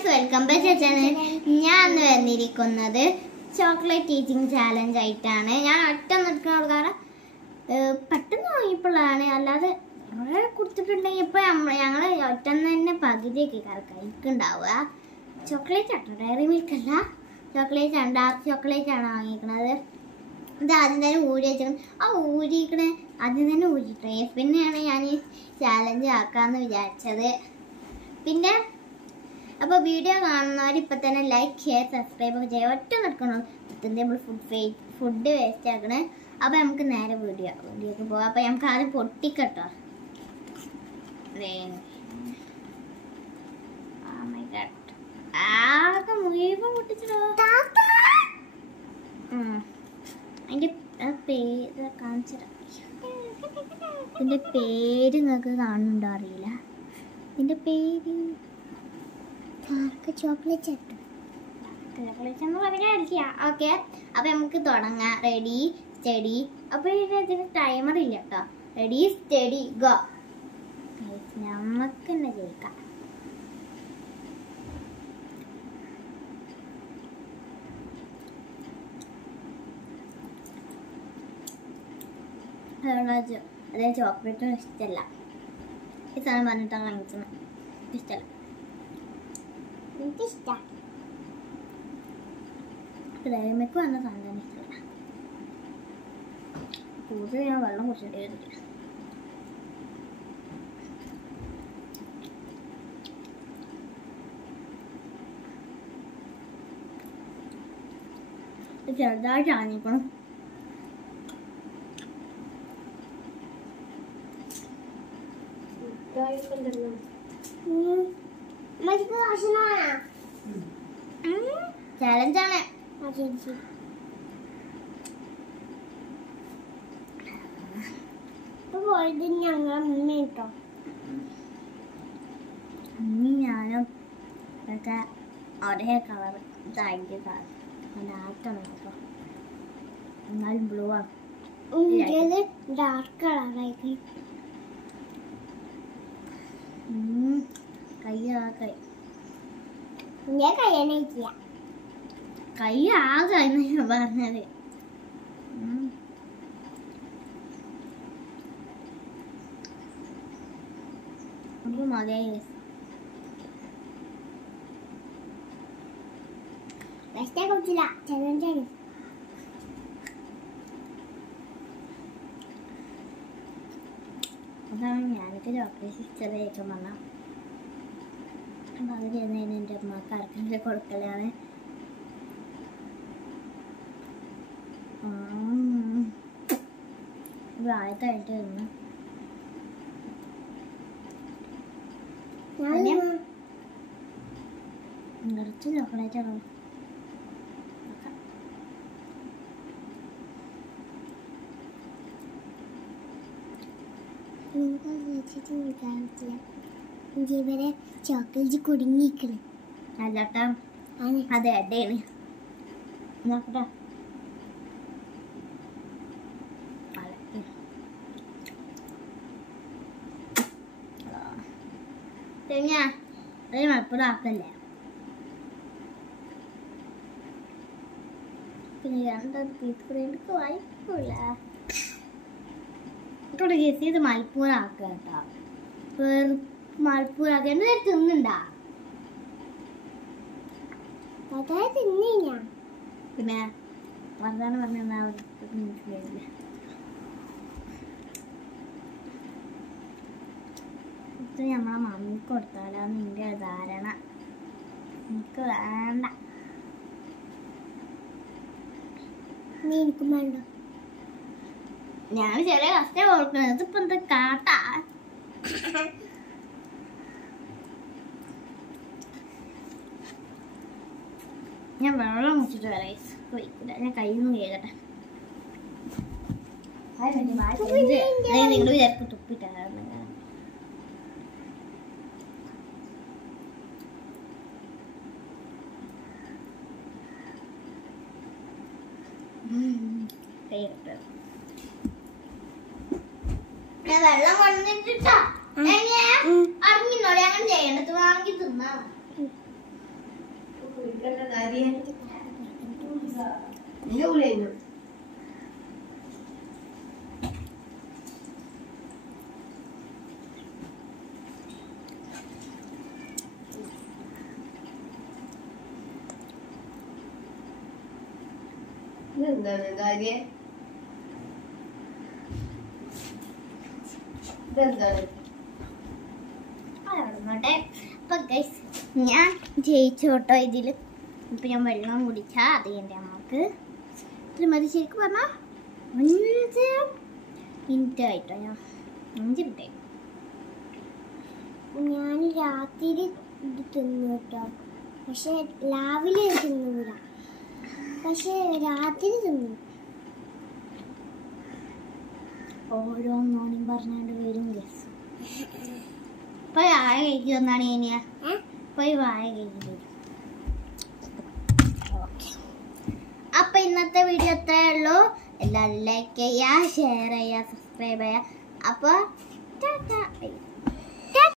Guys, welcome back to channel. ഞാൻ ഇന്ന് വന്നിരിക്കുന്നത് ചോക്ലേറ്റ് ഈറ്റിംഗ് ചാലഞ്ച് ആയിട്ടാണ്. ഞാൻ ഒറ്റ നിൽക്കുന്ന ആൾക്കാരെ പെട്ടെന്ന് വാങ്ങിയപ്പോഴാണ്, അല്ലാതെ കുറേ കൊടുത്തിട്ടുണ്ടെങ്കിൽ ഇപ്പോൾ ഞങ്ങൾ ഒറ്റ തന്നെ പകുതിയൊക്കെ കഴിക്കുന്നുണ്ടാവുക. ചോക്ലേറ്റ് ആട്ടോ, ഡയറി മിൽക്ക് അല്ല, ചോക്ലേറ്റ് ആണ്, ഡാർക്ക് ചോക്ലേറ്റ് ആണ് വാങ്ങിയിരിക്കുന്നത്. ഇത് ആദ്യം തന്നെ ഊരി വെച്ചിട്ട് ആ ഊരിക്കണേ ആദ്യം തന്നെ ഊരിട്ടേ, പിന്നെയാണ് ഞാൻ ഈ ചാലഞ്ച് ആക്കാമെന്ന് വിചാരിച്ചത്. പിന്നെ അപ്പോൾ വീഡിയോ കാണുന്നവർ ഇപ്പം തന്നെ ലൈക്ക്, ഷെയർ, സബ്സ്ക്രൈബ് ഒക്കെ ചെയ്യുക. ഒറ്റ നടക്കണം, നമ്മൾ ഫുഡ് വേസ്റ്റ് ആക്കണേ. അപ്പോൾ നമുക്ക് നേരെ വീഡിയോക്ക് പോകാം. അപ്പോൾ നമുക്ക് ആദ്യം പൊട്ടിക്കട്ടോ. ആകെ മുഴുവൻ പൊട്ടിച്ചോ. അതിൻ്റെ പേര് കാണിച്ചിടാം. ഇതിൻ്റെ പേര് നിങ്ങൾക്ക് കാണുന്നുണ്ടോ അറിയില്ല. ഇതിൻ്റെ പേര് ചോക്ലേറ്റ് എന്ന് പറയാനില്ല. ഓക്കെ, അപ്പം നമുക്ക് തുടങ്ങാം. Ready steady. അപ്പോൾ ഇതിന് ടൈമർ ഇല്ല കേട്ടോ. Ready steady go. നമുക്ക് തന്നെ ജയിക്കാം. അതേ ചോക്ലേറ്റും ഇഷ്ടമല്ല. ഈ സാധനം പറഞ്ഞിട്ടാണ് വാങ്ങിച്ചത്. ഇഷ്ടമല്ല, എനിക്കിഷ്ടമാണ്. ഡയറിമിൽക്ക് വന്ന സാധനം ഇഷ്ടമല്ല. കൂടുതൽ ഞാൻ വെള്ളം കുടിച്ചിട്ട് വരുന്നില്ല. ചെറുതായിട്ട് ആണിക്കണം. ചാലഞ്ചാണ്. ഞങ്ങൾ അമ്മ കേട്ടോ, അമ്മി ഞാനും ഒക്കെ ഒരേ കളർ ഇതായിട്ട് ഡാർക്കാണ് കേട്ടോ. എന്നാലും ബ്ലൂ ആണ്, ഡാർക്ക് കളറായിട്ട്. കൈ ആകാന്ന് ഞാൻ പറഞ്ഞത്. അപ്പൊ മതിയായി. കുറിച്ചില്ല ചലഞ്ചാണ്. അതാണ് ഞാനൊക്കെ ചോക്ലേറ്റ് ഇഷ്ടം കഴിക്കാൻ പറഞ്ഞ. അപ്പം അത് ചെയ്യുന്നതിന് എൻ്റെ അമ്മക്ക് ആർക്കെങ്കിലും കൊടുക്കലാണ്. ആദ്യത്തായിട്ട് വന്നു നിറച്ച് ചോക്ലേറ്റ് ആണോ. ഇവരെ ചോക്ലേറ്റ് കുടുങ്ങിക്കണ്. അല്ലാട്ടാ, അതെ അടയാണ്. നോക്കട്ടാ, മലപ്പുറം ആക്കല്ലേ. പിന്നെ രണ്ടത് പീസ് കൂടെ എനിക്ക് വായിക്കൂല. കേസ് ഇത് മലപ്പുറം ആക്കുക കേട്ടോ. മലപ്പുറം ആക്കുക എന്റെ തിന്നുണ്ടാ. പിന്നെ വർദ്ധാനം പറഞ്ഞ മനസ്സിലായില്ല. ഇത് നമ്മളെ മമ്മിക്ക് കൊടുത്താലോന്ന് എൻ്റെ ധാരണ. എനിക്ക് വേണ്ട. എനിക്കും വേണ്ട. ഞാൻ ചെറിയ കഷ്ടം കൊടുക്കുന്നത്. ഇതിപ്പോ എന്താ കാട്ടാ. ഞാൻ വെള്ളം മുച്ചിട്ട് വരാം. ഞാൻ കയ്യിൽ നിന്ന് കേൾക്കട്ടെ. നിങ്ങൾ വിചാരിക്കും തുപ്പിട്ടാണ്. വെള്ളം കൊണ്ടിട്ടാ അറിഞ്ഞോടെ അങ്ങനെ ചെയ്യേണ്ടത്. വേണമെങ്കിൽ തിന്നാ എന്താണ് കാര്യ ഇതെന്താണ് അപ്പൊ ഗൈസ് ഞാൻ ജയിച്ചു കേട്ടോ ഇതില്. ഇപ്പൊ ഞാൻ വെള്ളം കുടിച്ചാ അത് എൻ്റെ അമ്മക്ക് ഇത്ര മതി. ശരിക്കും പറഞ്ഞാ 5 മിനിറ്റ് ആയിട്ടോ. ഞാൻ 5 മിനിറ്റ് ആയി. ഞാൻ രാത്രി ഇത് തിന്നു കേട്ടോ, പക്ഷെ രാവിലെ തിന്നൂല, പക്ഷെ രാത്രി തിന്നു. ഓരോന്നോണി പറഞ്ഞാണ്ട് വരും ഗസ്. പോയി വായ കഴിച്ചു വന്നാണ് ഇനിയ പോയി വായ കഴിച്ചു. അപ്പൊ ഇന്നത്തെ വീഡിയോ അത്രേ ഉള്ളൂ. എല്ലാവരും ലൈക്ക് ചെയ്യുക, ഷെയർ ചെയ്യുക, സബ്സ്ക്രൈബ് ചെയ്യുക. അപ്പൊ